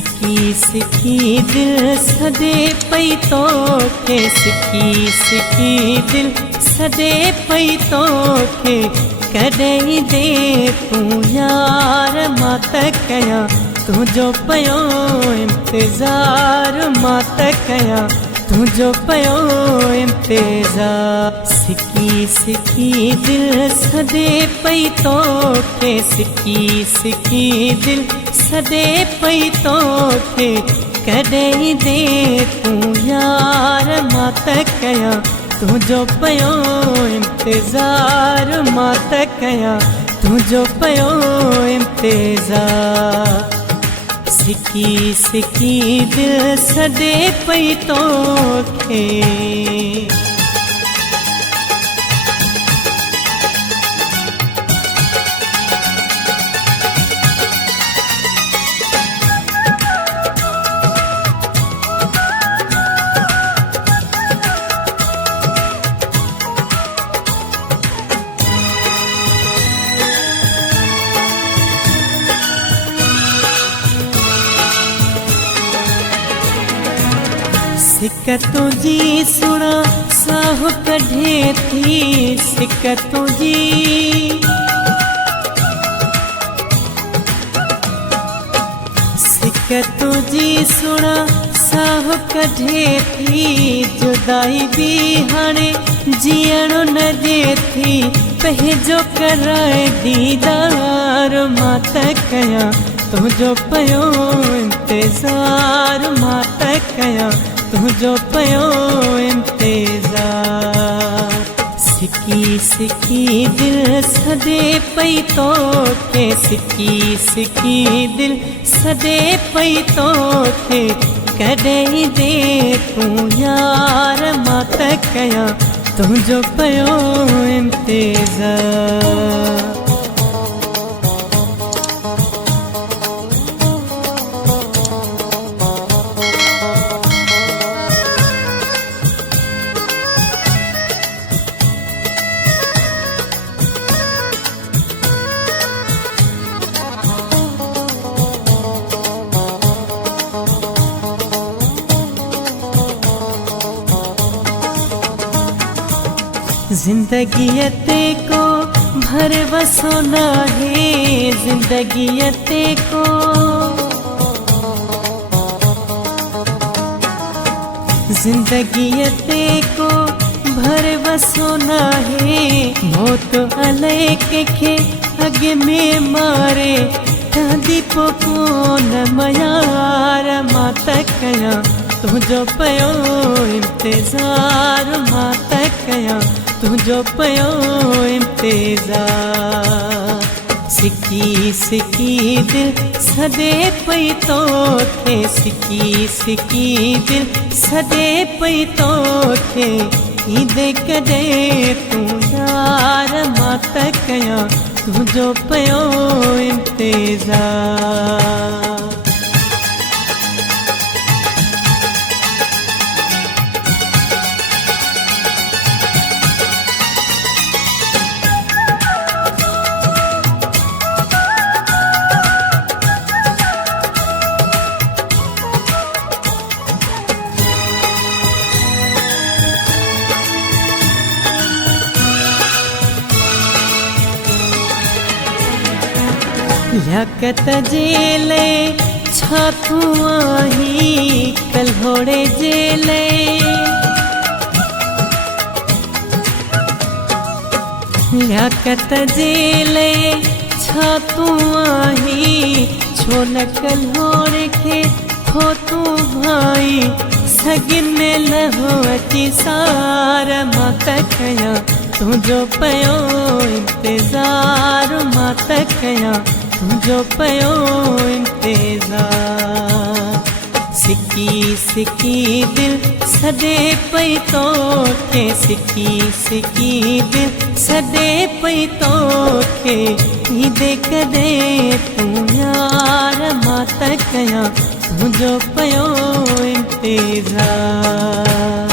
सिकी सिकी दिल सदे पई तोखे, सिकी सिकी दिल सदे पई तोखे, कॾहिं दे तूं यार मां त कयां तुंहिंजो पियो इंतज़ार, मां त कयां तुंहिंजो पियो इंतज़ार। सिकी सिकी दिल सदे पई तोखे, सिकी सिकी दिल सदे पई तोखे, कॾहिं दे तूं यार मां त कयां तुंहिंजो पियो इंतज़ार, मां त कयां तुंहिंजो पियो इंतज़ार। सिकी सिकी दिल सदे पई तोखे। सिक तुंहिंजी सुणा साहु कढे थी, सिक तुंहिंजी सिक तुंहिंजी सुणा साहु कढे थी, जुदाई बि हाणे जीअण न ॾिए थी, पंहिंजो कराए दीदार, मां त कयां तुंहिंजो पियो इंतज़ार, मां त कयां तुंहिंजो पियो इंतज़ार। सिकी सिकी दिल सदे पई तोखे, सिकी सिकी दिल सदे पई तोखे, कॾहिं दे तूं यार मां त कयां तुंहिंजो पियो इंतज़ार। ज़िंदगीअ ते को भरवसो नाहे, ज़िंदगीअ ते को ज़िंदगीअ ते को भरवसो नाहे, मौत अलाए कंहिंखे अॻ में मारे, कांदी पोइ कोन मयार, मां त कयां तुंहिंजो पियो इंतज़ार, मां त कयां तुंहिंजो पियो इंतज़ार। सिकी सिकी दिल सदे पई तोखे, सिकी सिकी दिल सदे पई तोखे, ईंदे कॾहिं तूं यार मां त कयां तुंहिंजो पियो इंतज़ार। लियाकत जे लाइ छा तूं आहीं, कल्होड़े जे लाइ लियाकत जे लाइ छा तूं आहीं, छो न कल्होड़े खे थो तूं भाई, सॻिन में लहो अची सार, मां त कयां तुंहिंजो पियो इंतज़ार, मां त कयां तुंहिंजो पियो इंतज़ार। सिकी सिकी दिल सदे पई तोखे, सिकी सिकी दिल सदे पई तोखे, ईंदे कॾहिं तूं यार मां त कयां तुंहिंजो पियो इंतज़ार।